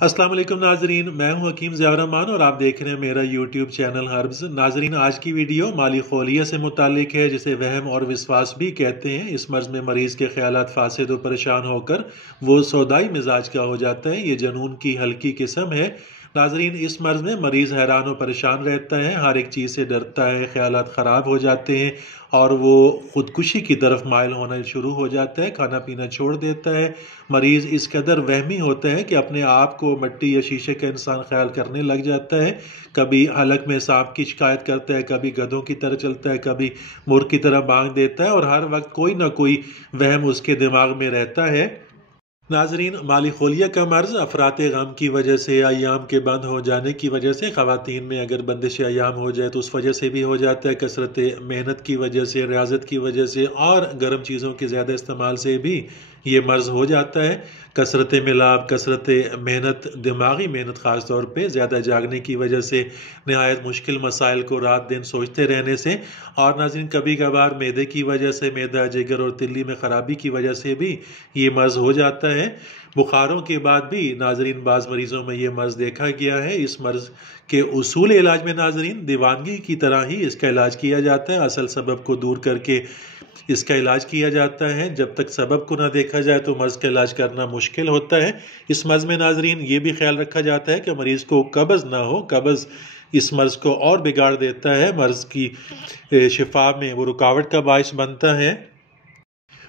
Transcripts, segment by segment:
السلام علیکم ناظرین، میں ہوں حکیم ضیاء الرحمان اور آپ دیکھ رہے ہیں میرا یوٹیوب چینل ہربز۔ ناظرین، آج کی ویڈیو مالی خولیہ سے متعلق ہے، جسے وہم اور وسواس بھی کہتے ہیں۔ اس مرض میں مریض کے خیالات فاسد و پریشان ہو کر وہ سودائی مزاج کا ہو جاتا ہے۔ یہ جنون کی ہلکی قسم ہے۔ ناظرین، اس مرض میں مریض حیران و پریشان رہتا ہے، ہر ایک چیز سے ڈرتا ہے، خیالات خراب ہو جاتے ہیں اور وہ خودکشی کی طرف مائل ہونا شروع ہو جاتا ہے، کھانا پینا چھوڑ دیتا ہے۔ مریض اس قدر وہمی ہوتا ہے کہ اپنے آپ کو مٹی یا شیشے کا انسان خیال کرنے لگ جاتا ہے۔ کبھی حلق میں سانپ کی شکایت کرتا ہے، کبھی گدھوں کی طرح چلتا ہے، کبھی مور کی طرح بانگ دیتا ہے اور ہر وقت کوئی نہ کوئی وہم اس کے دماغ میں رہتا ہے۔ ناظرین، مالی خولیہ کا مرض افراط غم کی وجہ سے، ایام کے بند ہو جانے کی وجہ سے، خواتین میں اگر بندش ایام ہو جائے تو اس وجہ سے بھی ہو جاتا ہے، کثرت محنت کی وجہ سے، ریاضت کی وجہ سے اور گرم چیزوں کے زیادہ استعمال سے بھی یہ مرض ہو جاتا ہے۔ کثرت ملاب، کثرت محنت، دماغی محنت خاص طور پہ، زیادہ جاگنے کی وجہ سے، نہایت مشکل مسائل کو رات دن سوچتے رہنے سے اور ناظرین کبھی کبھار معدے کی وجہ سے، معدہ، جگر اور تلی میں خرابی کی وجہ سے بھی یہ مرض ہو جاتا ہے۔ بخاروں کے بعد بھی ناظرین بعض مریضوں میں یہ مرض دیکھا گیا ہے۔ اس مرض کے اصول علاج میں ناظرین دیوانگی کی طرح ہی اس کا علاج کیا جاتا ہے، اصل سبب کو دور کر کے اس کا علاج کیا جاتا ہے۔ جب تک سبب کو نہ دیکھا جائے تو مرض کا علاج کرنا مشکل ہوتا ہے۔ اس مرض میں ناظرین یہ بھی خیال رکھا جاتا ہے کہ مریض کو قبض نہ ہو۔ قبض اس مرض کو اور بگاڑ دیتا ہے، مرض کی شفا میں وہ رکاوٹ کا باعث بنتا ہے۔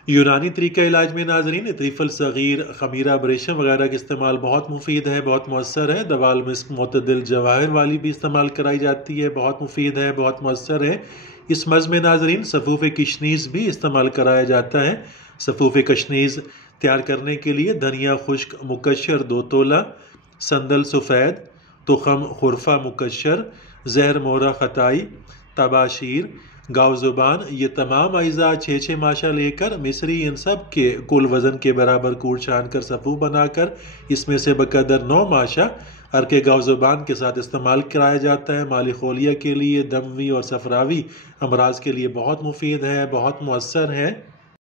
یونانی طریقہ علاج میں ناظرین طفل صغیر، خمیرہ، بریشم وغیرہ کا استعمال بہت مفید ہے، بہت مؤثر ہے۔ دوال مسک، معتدل جواہر والی بھی استعمال کرائی جاتی ہے، بہت مفید ہے، بہت مؤثر ہے۔ اس مرض میں ناظرین صفوف کشنیز بھی استعمال کرایا جاتا ہے۔ صفوف کشنیز تیار کرنے کے لیے دھنیا خشک مکشر 2 تولہ، سندل سفید، تخم خرفہ مکشر، زہر مورا خطائی، تباشیر، گاؤ زبان، یہ تمام اجزاء 6 ماشا لے کر مصری ان سب کے کل وزن کے برابر کوٹ چھان کر صفوف بنا کر اس میں سے بقدر 9 ماشا عرق گاؤ زبان کے ساتھ استعمال کرایا جاتا ہے۔ مالی خولیہ کے لیے، دموی اور صفراوی امراض کے لیے بہت مفید ہے، بہت مؤثر ہے۔